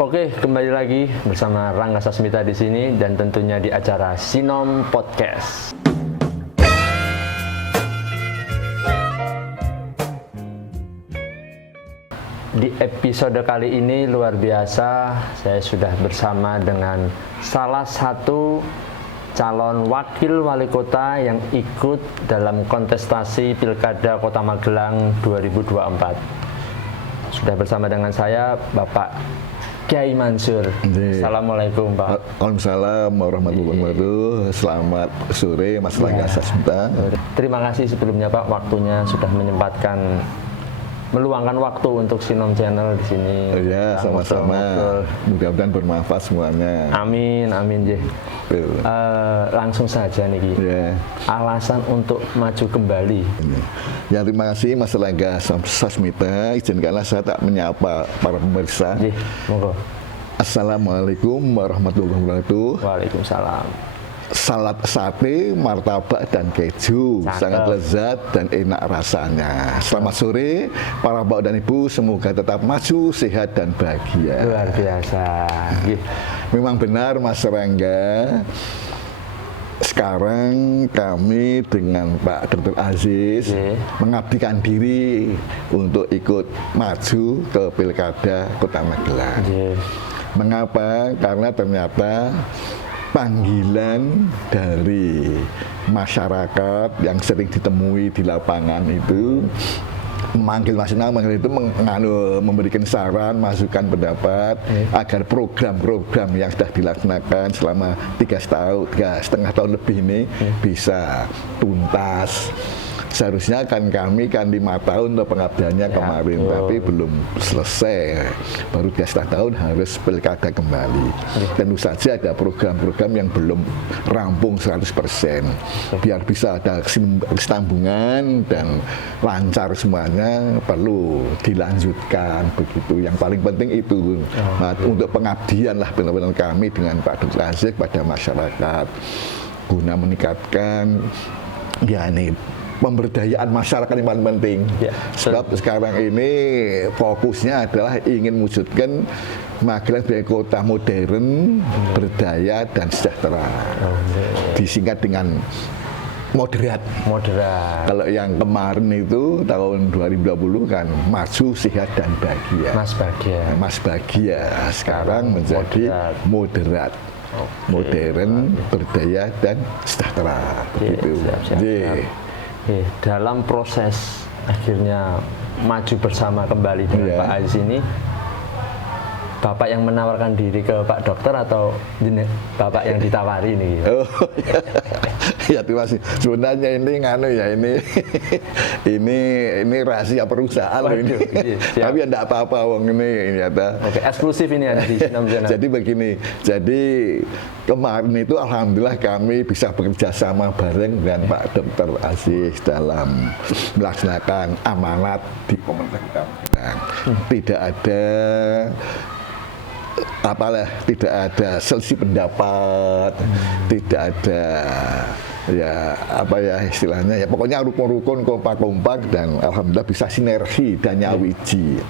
Oke, kembali lagi bersama Rangga Sasmita di sini dan tentunya di acara Sinom Podcast. Di episode kali ini luar biasa, saya sudah bersama dengan salah satu calon wakil wali kota yang ikut dalam kontestasi Pilkada Kota Magelang 2024. Sudah bersama dengan saya Bapak Kiai Mansur. Assalamualaikum Pak. Waalaikumsalam warahmatullahi wabarakatuh. Selamat sore Mas Rangga Sasmita. Terima kasih sebelumnya Pak, waktunya sudah meluangkan waktu untuk Sinom Channel di sini. Ya, sama-sama. Mudah-mudahan bermanfaat semuanya. Amin, amin. Langsung saja nih, ya. Alasan untuk maju kembali. Ya, terima kasih Mas Rangga Sasmita. Izinkanlah saya tak menyapa para pemirsa. Monggo. Assalamualaikum warahmatullahi wabarakatuh. Waalaikumsalam. Salad sate, martabak dan keju. Cakep. Sangat lezat dan enak rasanya. Selamat sore para bapak dan ibu, semoga tetap maju, sehat dan bahagia. Luar biasa. Memang benar Mas Rangga, sekarang kami dengan Pak Dr. Aziz mengabdikan diri untuk ikut maju ke Pilkada Kota Magelang. Mengapa? Karena ternyata panggilan dari masyarakat yang sering ditemui di lapangan itu memanggil itu memberikan saran, masukan pendapat agar program-program yang sudah dilaksanakan selama 3,5 tahun lebih ini bisa tuntas. Seharusnya kan kami 5 tahun untuk pengabdiannya kemarin, tapi belum selesai. Baru 3,5 tahun harus pilkada kembali. Tentu saja ada program-program yang belum rampung 100%. Biar bisa ada kesinambungan dan lancar semuanya, perlu dilanjutkan begitu. Yang paling penting itu untuk pengabdian lah benar-benar kami dengan Pak Dr. Aziz pada masyarakat guna meningkatkan pemberdayaan masyarakat yang paling penting. Sebab sekarang ini fokusnya adalah ingin mewujudkan Magelang sebagai kota modern, berdaya dan sejahtera. Disingkat dengan moderat. Kalau yang kemarin itu tahun 2020 kan maju, sehat dan bahagia. Mas bahagia. Sekarang menjadi moderat. Modern, berdaya dan sejahtera. Begitu. Dalam proses akhirnya maju bersama kembali dengan Pak Aziz ini, Bapak yang menawarkan diri ke Pak Dokter atau Bapak yang ditawari nih? Ya terima kasih. Sebenarnya ini rahasia perusahaan loh ini. Tapi ya enggak apa-apa wong ini nyata. Oke, eksklusif ini ada di Sinom Channel. Jadi begini. Jadi kemarin itu alhamdulillah kami bisa bekerja sama bareng dengan Pak Dr. Aziz dalam melaksanakan amanat di pemerintah. Tidak ada selisih pendapat, tidak ada istilahnya pokoknya rukun-rukun, kompak-kompak, dan alhamdulillah bisa sinergi dan nyawiji.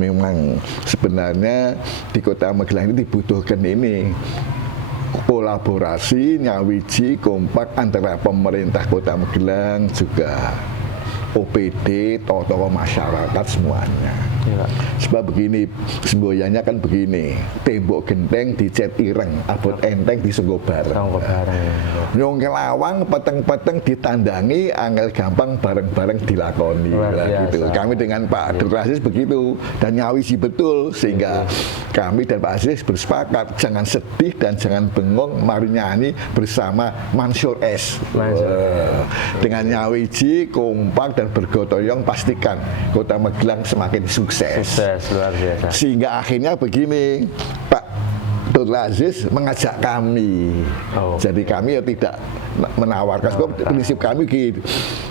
Memang sebenarnya di Kota Magelang ini dibutuhkan ini kolaborasi, nyawiji, kompak antara pemerintah Kota Magelang juga OPD, tokoh masyarakat semuanya. Sebab begini, semboyannya kan begini, tembok genteng dicat ireng, abot enteng disenggo bareng. Nyong kelawang, peteng-peteng ditandangi, angel gampang bareng-bareng dilakoni. Gitu. Kami dengan Pak Dr. Aziz begitu, dan nyawisi betul, sehingga kami dan Pak Aziz bersepakat jangan sedih dan jangan bengong, mari nyanyi bersama Mansur S. Dengan nyawiji, kompak dan bergotong, pastikan Kota Magelang semakin sukses. Luar biasa. Sehingga akhirnya begini, Pak Dr. Aziz mengajak kami. Jadi kami tidak menawarkan, sebab prinsip kami gitu.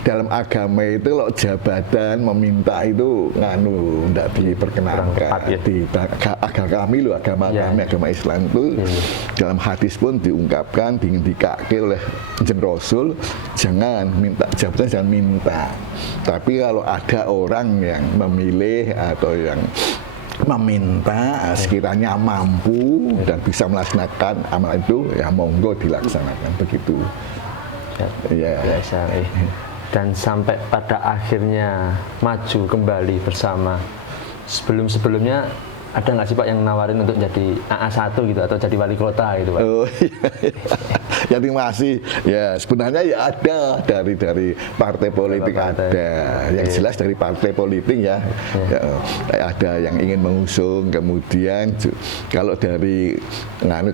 Dalam agama itu kalau jabatan meminta itu tidak diperkenankan. Di agama kami agama Islam itu dalam hadis pun diungkapkan, ingin dikake oleh Rasul, jangan minta jabatan, jangan minta. Tapi kalau ada orang yang memilih atau yang meminta sekiranya mampu dan bisa melaksanakan amal itu, ya monggo dilaksanakan begitu. Ya. Biasa. Dan sampai pada akhirnya maju kembali bersama. Sebelumnya ada nggak sih Pak yang nawarin untuk jadi AA1 gitu atau jadi wali kota gitu Pak? Oh iya. Jadi masih ya sebenarnya ya ada dari partai politik ada, yang jelas dari partai politik ya, ada yang ingin mengusung, kemudian kalau dari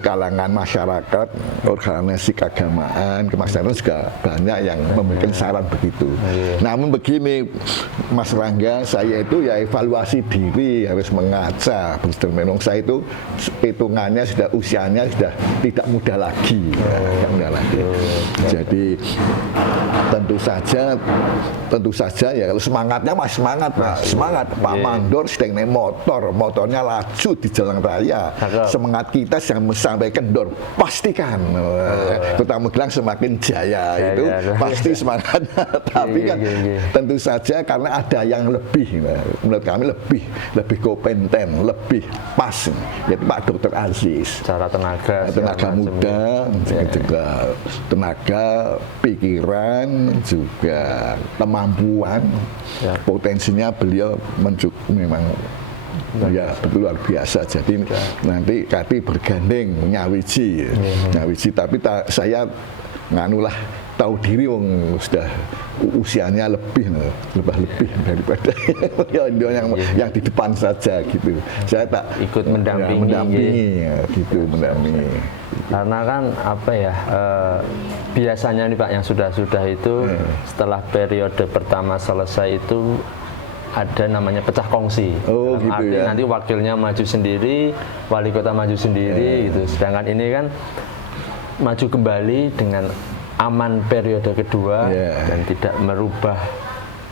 kalangan masyarakat, organisasi keagamaan, kemasyarakatan juga banyak yang memberikan saran begitu. Namun begini Mas Rangga, saya itu ya evaluasi diri, harus mengaca. Memang saya itu hitungannya sudah usianya sudah tidak muda lagi, tidak muda lagi. Jadi tentu saja ya kalau semangatnya masih semangat Pak, semangat Pak Mandor sedang naik motornya laju di jalan raya. Semangat kita sampai kendor, pastikan Kota Magelang semakin jaya itu pasti semangatnya. Tapi kan tentu saja karena ada yang lebih, menurut kami lebih kompeten, lebih pas, yaitu Pak Dr. Aziz. Secara tenaga muda, juga tenaga, pikiran, juga kemampuan, potensinya beliau memang ya betul luar biasa. Jadi nanti kami bergandeng nyawiji, tapi saya nganulah tahu diri sudah usianya lebih daripada yang di depan saja gitu. Saya tak ikut mendampingi gitu. Karena kan apa ya, biasanya nih Pak yang sudah itu setelah periode pertama selesai itu ada namanya pecah kongsi. Gitu ya. Nanti wakilnya maju sendiri, wali kota maju sendiri gitu. Sedangkan ini kan maju kembali dengan aman periode kedua dan tidak merubah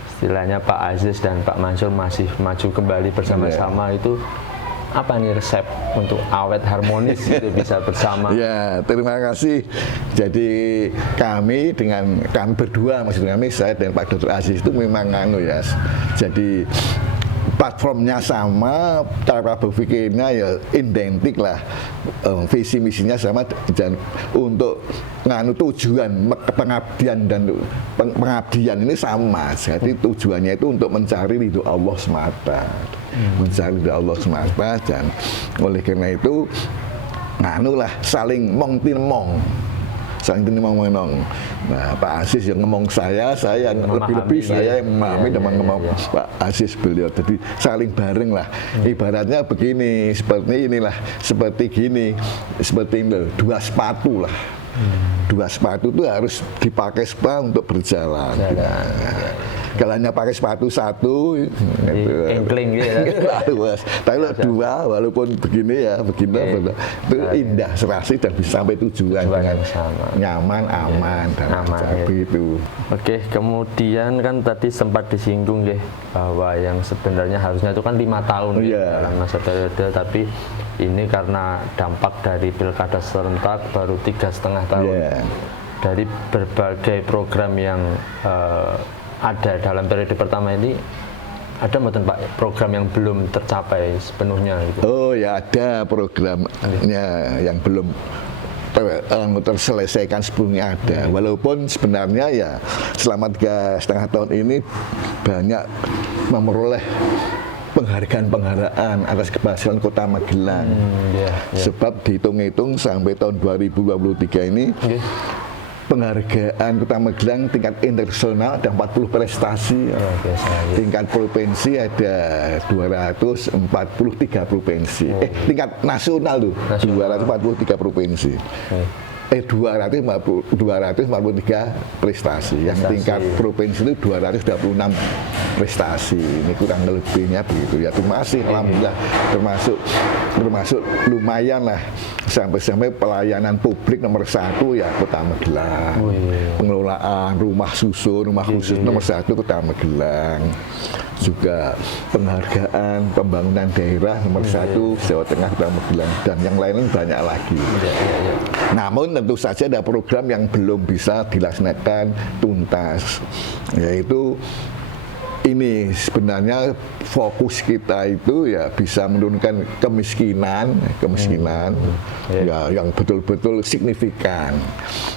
istilahnya Pak Aziz dan Pak Mansur masih maju kembali bersama-sama. Itu apa nih resep untuk awet harmonis itu bisa bersama? Ya, terima kasih. Jadi kami berdua, maksudnya saya dan Pak Dr. Aziz itu memang jadi platformnya sama, cara berpikirnya ya identik lah, visi misinya sama, dan untuk tujuan pengabdian ini sama. Jadi tujuannya itu untuk mencari ridho Allah semata, dan oleh karena itu saling mong-tin-mong. Nah, Pak Aziz yang ngomong saya yang lebih saya yang memahami dan ngomong Pak Aziz beliau. Jadi saling bareng lah. Ibaratnya begini, seperti gini, dua sepatu lah. Dua sepatu itu harus dipakai untuk berjalan. Kalau hanya pakai sepatu satu, engkling gitu. Tapi kalau dua, walaupun begini itu indah, serasi dan bisa sampai tujuan dengan nyaman, aman dan begitu. Oke, kemudian kan tadi sempat disinggung bahwa yang sebenarnya harusnya itu kan 5 tahun dalam masa periode, tapi ini karena dampak dari pilkada serentak baru 3,5 tahun. Dari berbagai program yang ada dalam periode pertama ini, ada mboten Pak program yang belum tercapai sepenuhnya gitu? Oh ya, ada programnya yang belum terselesaikan sepenuhnya ada. Walaupun sebenarnya ya selama 3,5 tahun ini banyak memperoleh penghargaan atas keberhasilan Kota Magelang. Sebab dihitung-hitung sampai tahun 2023 ini penghargaan Kota Magelang tingkat internasional ada 40 prestasi, tingkat provinsi ada 243 provinsi, tingkat nasional tuh 243 provinsi. 243 prestasi. Yang tingkat provinsi itu 226 prestasi. Ini kurang lebihnya begitu ya. Masih alhamdulillah termasuk lumayan lah, sampai pelayanan publik nomor 1 ya Kota Magelang. Pengelolaan rumah susun, rumah khusus nomor 1 Kota Magelang. Juga penghargaan pembangunan daerah nomor 1 Jawa Tengah Kota Magelang, dan yang lain banyak lagi. Namun tentu saja ada program yang belum bisa dilaksanakan tuntas, yaitu ini sebenarnya fokus kita itu ya bisa menurunkan kemiskinan ya yang betul-betul signifikan.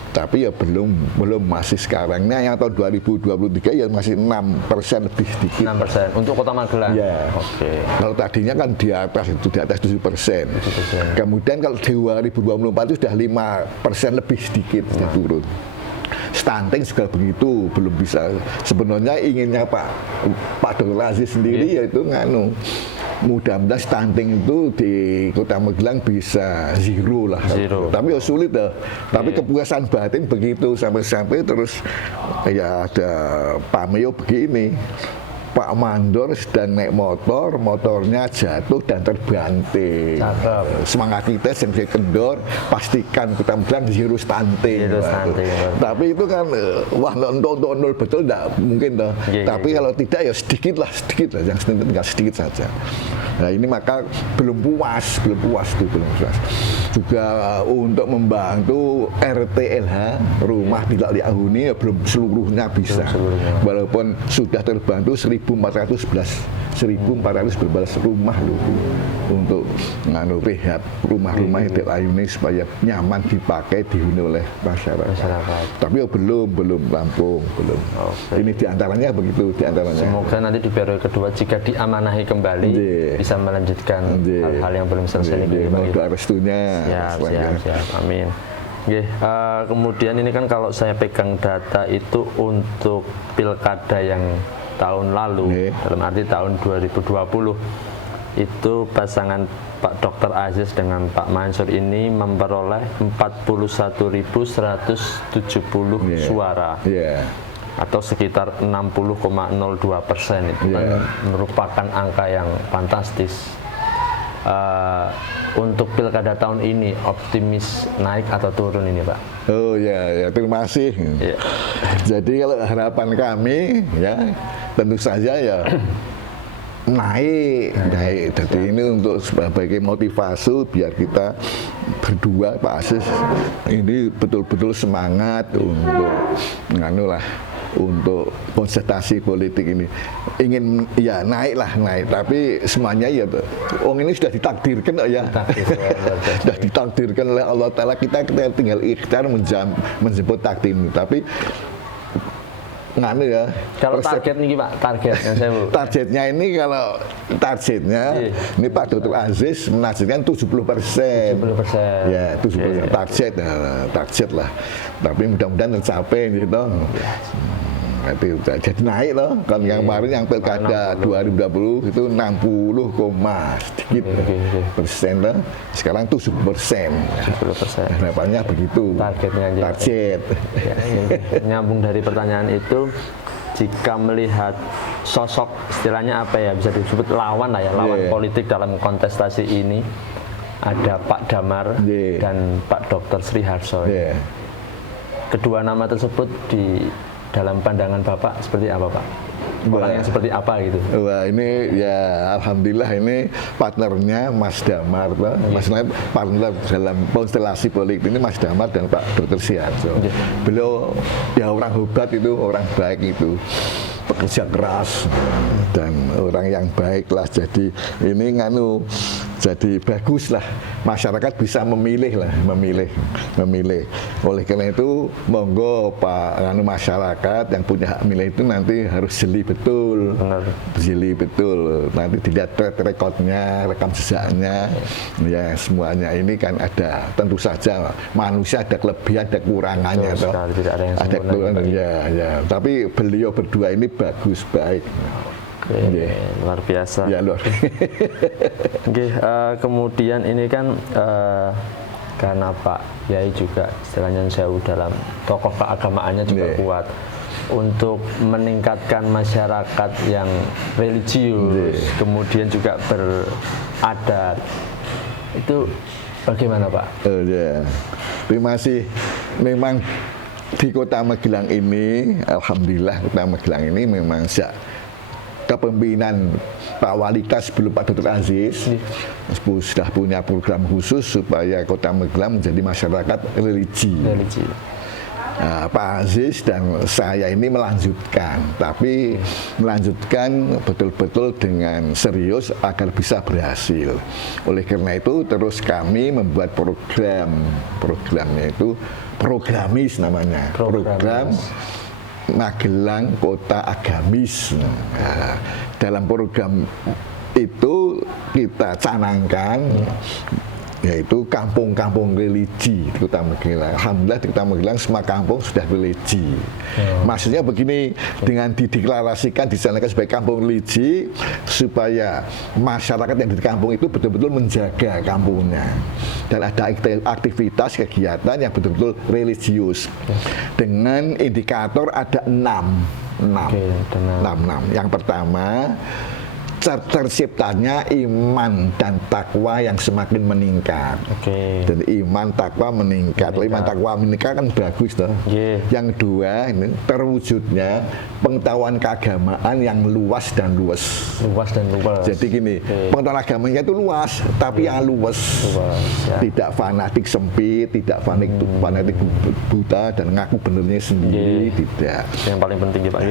Tapi ya belum masih sekarang. Nah, yang tahun 2023 ya masih 6% lebih sedikit. 6% untuk Kota Magelang. Ya. Oke. Kalau tadinya kan di atas 7%. Kemudian kalau 2024 itu sudah 5% lebih sedikit sudah turun. Stunting juga begitu, belum bisa. Sebenarnya inginnya Pak Dr. Aziz sendiri yaitu mudah-mudahan stunting itu di Kota Magelang bisa zero lah. Tapi ya sulit dah. Tapi kepuasan batin begitu sampai terus ya ada pameo begini. Pak Mandor sedang naik motornya jatuh dan terbanting. Semangat kita yang bisa kendor, pastikan Kota Magelang zero stunting. Tapi itu kan, wah untuk nol betul enggak mungkin toh. Tapi kalau tidak ya sedikit lah, yang tinggal sedikit saja. Nah ini maka belum puas. Juga untuk membantu RTLH, rumah tidak layak huni, ya belum seluruhnya bisa. Walaupun sudah terbantu 1.411 rumah loh untuk rehab rumah-rumah yang tidak layak huni supaya nyaman dipakai dihuni oleh masyarakat. Tapi ya belum rampung. Ini diantaranya begitu. Semoga nanti di periode kedua jika diamanahi kembali bisa melanjutkan hal-hal yang belum selesai ini. Mohon restunya. Siap. Amin. Kemudian ini kan kalau saya pegang data itu untuk pilkada yang tahun lalu, dalam arti tahun 2020, itu pasangan Pak Dr. Aziz dengan Pak Mansur ini memperoleh 41.170 suara. Atau sekitar 60,02%. Itu kan merupakan angka yang fantastis. Untuk pilkada tahun ini optimis naik atau turun ini Pak? Oh ya terima kasih. Jadi kalau harapan kami ya tentu saja ya naik. Jadi ini untuk sebagai motivasi biar kita berdua Pak Aziz ini betul-betul semangat untuk untuk konsentrasi politik ini ingin ya naik, tapi semuanya ya ini sudah ditakdirkan sudah ditakdirkan oleh Allah Ta'ala, kita tinggal ikhtiar menjemput takdir ini. Tapi kalau target nih Pak, targetnya ini ini Pak Dr. Aziz menargetkan 70%. Ya 70% target lah. Tapi mudah-mudahan tercapai gitu. Jadi naik loh. Kan yang kemarin yang pilkada 2020 itu 60, sedikit persen loh. Sekarang 70%. Harapannya begitu. Target. Nyambung dari pertanyaan itu, jika melihat sosok istilahnya apa ya, bisa disebut lawan lah ya, lawan politik dalam kontestasi ini, ada Pak Damar dan Pak Dr. Sriharso. Kedua nama tersebut di dalam pandangan Bapak seperti apa Pak? Orang yang seperti apa gitu? Wah ini ya alhamdulillah ini partnernya Mas Damar, maksudnya partner dalam konstelasi politik ini Mas Damar dan Pak Dr. Sriharso. Beliau ya orang hebat itu, orang baik itu, pekerja keras dan orang yang baik lah. Jadi ini jadi bagus lah, masyarakat bisa memilih. Oleh karena itu monggo Pak masyarakat yang punya hak milih itu nanti harus jeli betul. Nanti dilihat track recordnya, rekam jejaknya, ya semuanya ini kan ada. Tentu saja manusia ada kelebihan, ada kekurangannya. Ada kekurangan ya. Tapi beliau berdua ini bagus, baik. Luar biasa. Ya luar. Kemudian ini kan karena Pak Yai juga istilahnya jauh dalam tokoh keagamaannya juga kuat untuk meningkatkan masyarakat yang religius, kemudian juga beradat. Itu bagaimana Pak? Terima kasih. Memang di Kota Magelang ini, alhamdulillah Kota Magelang ini memang kepemimpinan Pak Walika sebelum Pak Dr. Aziz sudah punya program khusus supaya Kota Magelang menjadi masyarakat religi. Pak Aziz dan saya ini melanjutkan, tapi melanjutkan betul-betul dengan serius agar bisa berhasil. Oleh karena itu terus kami membuat programnya itu Programis namanya, program Magelang Kota Agamis. Nah, dalam program itu kita canangkan yaitu kampung-kampung religi di Kota Magelang. Alhamdulillah di Kota Magelang semua kampung sudah religi. Maksudnya begini, dengan dideklarasikan, dicanangkan sebagai kampung religi supaya masyarakat yang di kampung itu betul-betul menjaga kampungnya dan ada aktivitas kegiatan yang betul-betul religius dengan indikator ada 6. Yang pertama, terciptanya iman dan takwa yang semakin meningkat. Dan iman takwa meningkat. Iman takwa meningkat kan bagus toh. Yang kedua, ini terwujudnya pengetahuan keagamaan yang luas dan luas. Jadi gini, pengetahuan agamanya itu luas, tapi yang luas. Tidak fanatik sempit, tidak fanatik buta dan ngaku benernya sendiri, tidak. Yang paling penting ya Pak.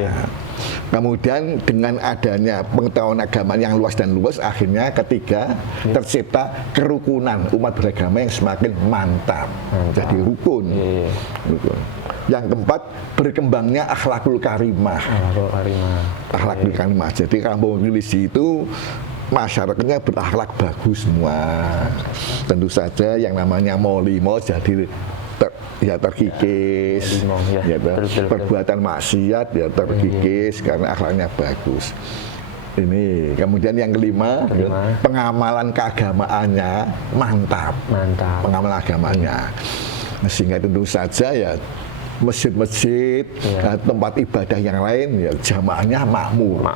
Kemudian dengan adanya pengetahuan agama yang luas dan luas, akhirnya ketiga tercipta kerukunan umat beragama yang semakin mantap. Jadi rukun. Yang keempat, berkembangnya akhlakul karimah. Akhlakul karimah. Jadi kampung religi itu masyarakatnya berakhlak bagus semua. Tentu saja yang namanya molimo jadi terkikis, perbuatan maksiat ya terkikis karena akhlaknya bagus. Ini kemudian yang kelima, pengamalan keagamaannya mantap. Pengamalan agamanya, sehingga tentu saja ya masjid-masjid, tempat ibadah yang lain ya jamaahnya makmur.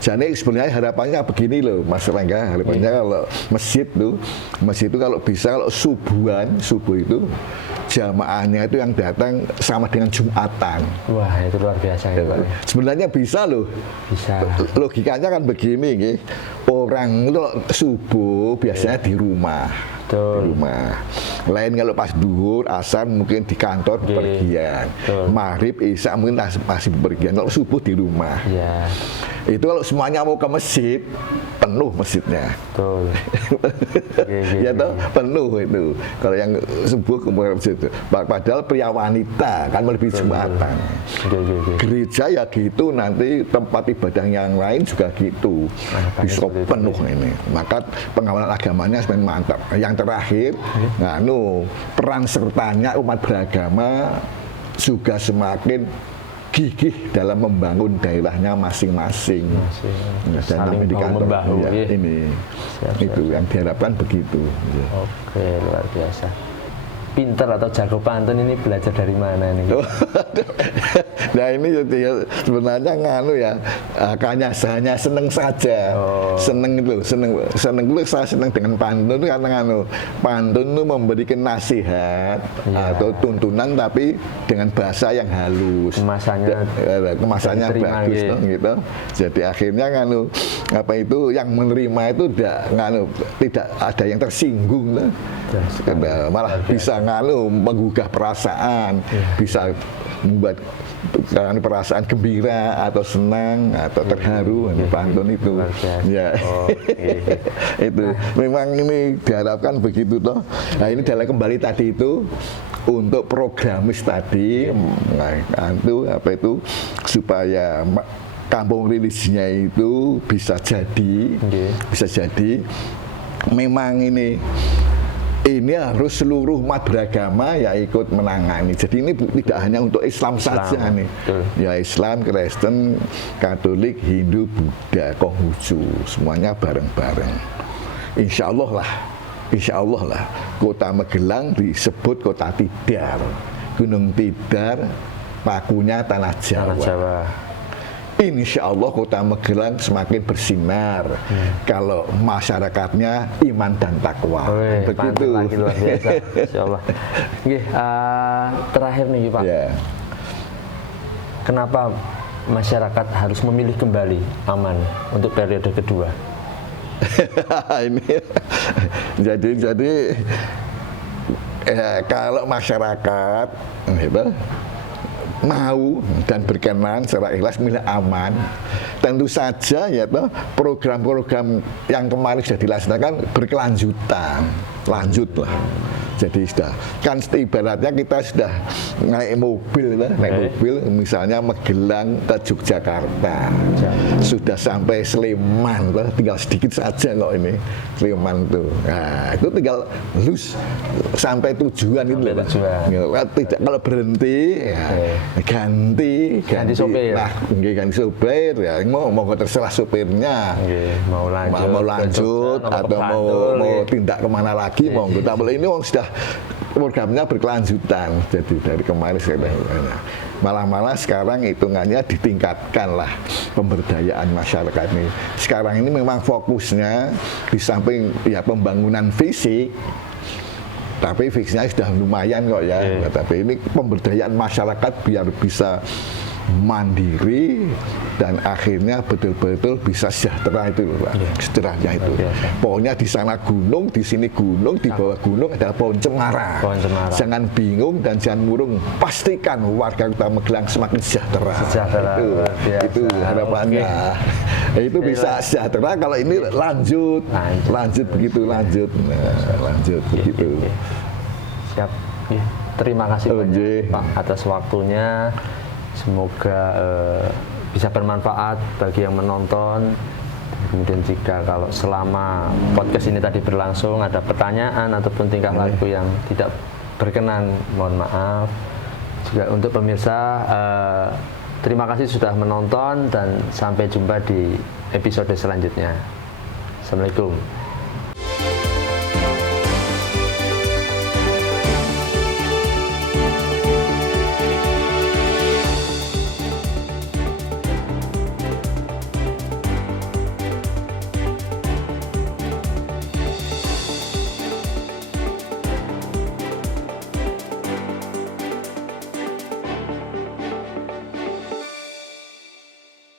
Jadi sebenarnya harapannya begini loh Mas Rangga, harapannya kalau masjid itu kalau bisa, kalau subuh itu jamaahnya itu yang datang sama dengan Jumatan. Wah, itu luar biasa ya Pak. Sebenarnya bisa loh. Bisa. Logikanya kan begini, gitu. Orang itu subuh biasanya di rumah. Di rumah. Lain kalau pas duhur, asar mungkin di kantor bepergian. Maghrib, isya mungkin masih bepergian. Kalau subuh di rumah. Itu kalau semuanya mau ke masjid, penuh masjidnya. Ya toh, penuh itu. Kalau yang subuh ke masjid itu. Padahal pria wanita kan lebih Jumatan. Gereja ya gitu, nanti tempat ibadah yang lain juga gitu. Bisa penuh ini. Maka pengawalan agamanya semakin mantap. Yang terakhir, peran sertanya umat beragama juga semakin gigih dalam membangun daerahnya masing-masing. Dan indikator ini itu yang diharapkan begitu. Oke, luar biasa. Pinter atau jago pantun ini belajar dari mana nih? Nah ini sebenarnya hanya seneng saja, seneng itu saya seneng dengan pantun itu karena pantun itu memberikan nasihat atau tuntunan tapi dengan bahasa yang halus, kemasannya bagus gitu. Jadi akhirnya yang menerima itu tidak ada yang tersinggung, malah bisa menggugah perasaan, bisa membuat perasaan gembira atau senang atau terharu. Pantun itu itu memang ini diharapkan begitu toh. Nah ini kembali tadi itu untuk programis tadi, supaya kampung religinya itu bisa jadi memang ini harus seluruh umat beragama ya ikut menangani. Jadi ini tidak hanya untuk Islam saja nih. Ya Islam, Kristen, Katolik, Hindu, Buddha, Konghucu, semuanya bareng-bareng. Insya Allah lah Kota Magelang disebut Kota Tidar. Gunung Tidar, pakunya Tanah Jawa. Insya Allah Kota Magelang semakin bersinar kalau masyarakatnya iman dan takwa. Begitu. Lagi luar biasa. Insya Allah. Terakhir nih Pak. Kenapa masyarakat harus memilih kembali Aman untuk periode kedua? Ini jadi kalau masyarakat mau dan berkenan secara ikhlas milih aman, tentu saja ya toh program-program yang kemarin sudah dilaksanakan berkelanjutan, lanjut lah. Jadi sudah kan ibaratnya kita sudah naik mobil misalnya Magelang ke Yogyakarta, sudah sampai Sleman lah, tinggal sedikit saja kok ini Sleman tuh. Nah, itu tinggal lus sampai tujuan itu loh, Pak. Tidak, kalau berhenti ya, ganti sopir. Nah, ganti sopir ya, mau terserah sopirnya. Mau lanjut atau mau tindak kemana lagi mau. Tapi ini sudah programnya berkelanjutan, jadi dari kemarin malah sekarang hitungannya ditingkatkan lah pemberdayaan masyarakat ini. Sekarang ini memang fokusnya di samping ya pembangunan fisik, tapi fisiknya sudah lumayan kok ya. Tapi ini pemberdayaan masyarakat biar bisa mandiri dan akhirnya betul-betul bisa sejahtera itu loh, Pak. Sejahteranya itu. Pokoknya di sana gunung, di sini gunung, di bawah gunung ada pohon cemara. Jangan bingung dan jangan murung. Pastikan warga Kota Magelang semakin sejahtera. Itu harapannya. Itu bisa sejahtera kalau ini lanjut begitu. Siap. Terima kasih banyak Pak atas waktunya. Semoga bisa bermanfaat bagi yang menonton. Kemudian jika kalau selama podcast ini tadi berlangsung ada pertanyaan ataupun tingkah laku yang tidak berkenan, mohon maaf. Juga untuk pemirsa, terima kasih sudah menonton dan sampai jumpa di episode selanjutnya. Assalamualaikum.